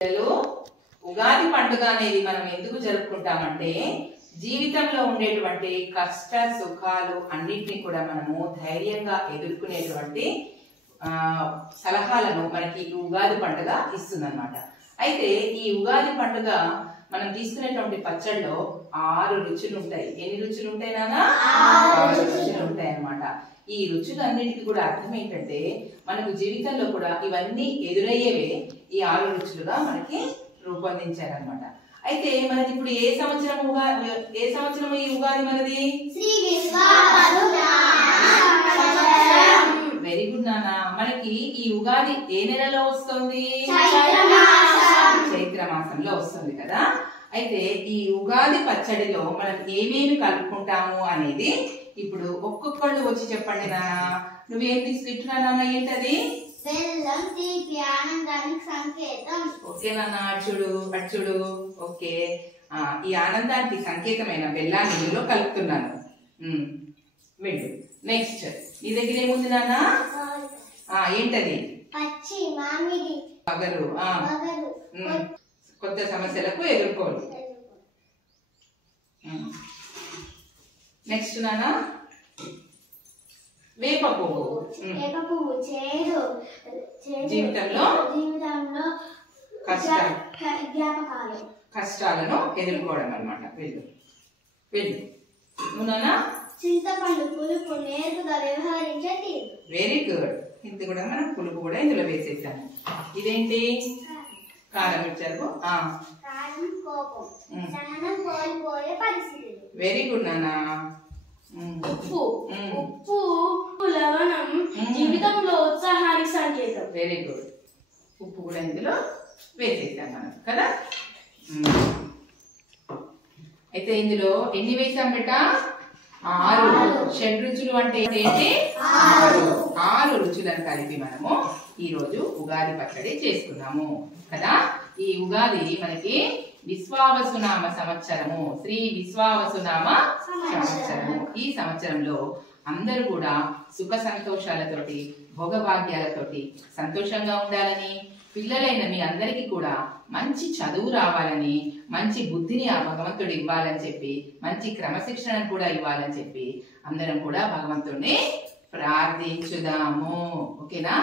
ఉగాది పండుగ అనేది మనం ఎందుకు జరుపుకుంటామంటే జీవితంలో ఉండేటువంటి కష్ట సుఖాలు అన్నిటిని కూడా మనము ధైర్యంగా ఎదుర్కొనేటువంటి సలహాలను మనకి ఈ ఉగాది పండుగ ఇస్తుందన్నమాట. అయితే ఈ ఉగాది పండుగ మనం తీసుకునేటువంటి పచ్చడిలో 6 రుచులు ఉంటాయి. ఎన్ని రుచులు ఉంటాయి నాన్న? 6 రుచులు ఉంటాయి అన్నమాట. ఈ రుచులన్నిటికీ కూడా అర్థం ఏంటంటే మనకు జీవితంలో కూడా ఇవన్నీ ఎదురయ్యేవే ఈ 6 రుచులుగా మనకి రూపొందించారనమాట. అయితే మనది ఇప్పుడు ఏ సంవత్సరం ఈ ఉగాది మనది? వెరీ గుడ్ నాన్న. మనకి ఈ ఉగాది ఏ నెలలో వస్తుంది? చైత్ర మాసంలో వస్తుంది కదా. అయితే ఈ ఉగాది పచ్చడిలో మనం ఏమేమి కలుపుకుంటాము అనేది ఇప్పుడు ఒక్కొక్కళ్ళు వచ్చి చెప్పండి నాన్న. నువ్వేం తీసుకుంటున్నా నాన్న? ఏంటది? బెల్లం తీపి ఆనందానికి సంకేతం. ఓకే నాన్న, అచ్చుడు. ఓకే, ఈ ఆనందానికి సంకేతమైన బెల్లాన్ని ఇందులో కలుపుతున్నాను. వెళ్ళు. నెక్స్ట్ నీ దగ్గర ఏముంది నాన్న? ఏంటది? పచ్చి మామిడి పగరు. కొత్త సమస్యలకు ఎదుర్కోరు. నెక్స్ట్ నాన్న వేప పువ్వు. చేదు. జీవితంలో కష్టాలను ఎదుర్కోవడం అన్నమాట. వెళ్ళు నాన్న. చింతపండు పులుపు నేర్పుగా వ్యవహరించే తీరు. Very good. ఇంత కూడా మనం పులుపు కూడా ఇందులో వేసేసాము. ఇదేంటి? కారం ఇచ్చారు. కారం కోపం, సహనం కోల్పోయే పరిస్థితి. వెరీ గుడ్ నాన్న. ఉప్పు లవణం జీవితంలో ఉత్సాహానికి సంకేతం. Very good. ఉప్పు కూడా ఇందులో వేసేసాం మనం కదా. అయితే ఇందులో ఎన్ని వేసాం బెట? 6. షడ్రుచులు అంటే ఏంటి? 6 రుచులను కలిపి మనము ఈ రోజు ఉగాది పచ్చడి చేసుకున్నాము కదా. ఈ ఉగాది మనకి విశ్వావసునామ సంవత్సరము, శ్రీ విశ్వావసునామ సంవత్సరము. ఈ సంవత్సరంలో అందరూ కూడా సుఖ సంతోషాలతోటి భోగభాగ్యాలతోటి సంతోషంగా ఉండాలని, పిల్లలైన మీ అందరికీ కూడా మంచి చదువు రావాలని, మంచి బుద్ధిని ఆ భగవంతుడు ఇవ్వాలని చెప్పి, మంచి క్రమశిక్షణను కూడా ఇవ్వాలని చెప్పి అందరం కూడా భగవంతుడిని ప్రార్థించుదాము. ఓకేనా?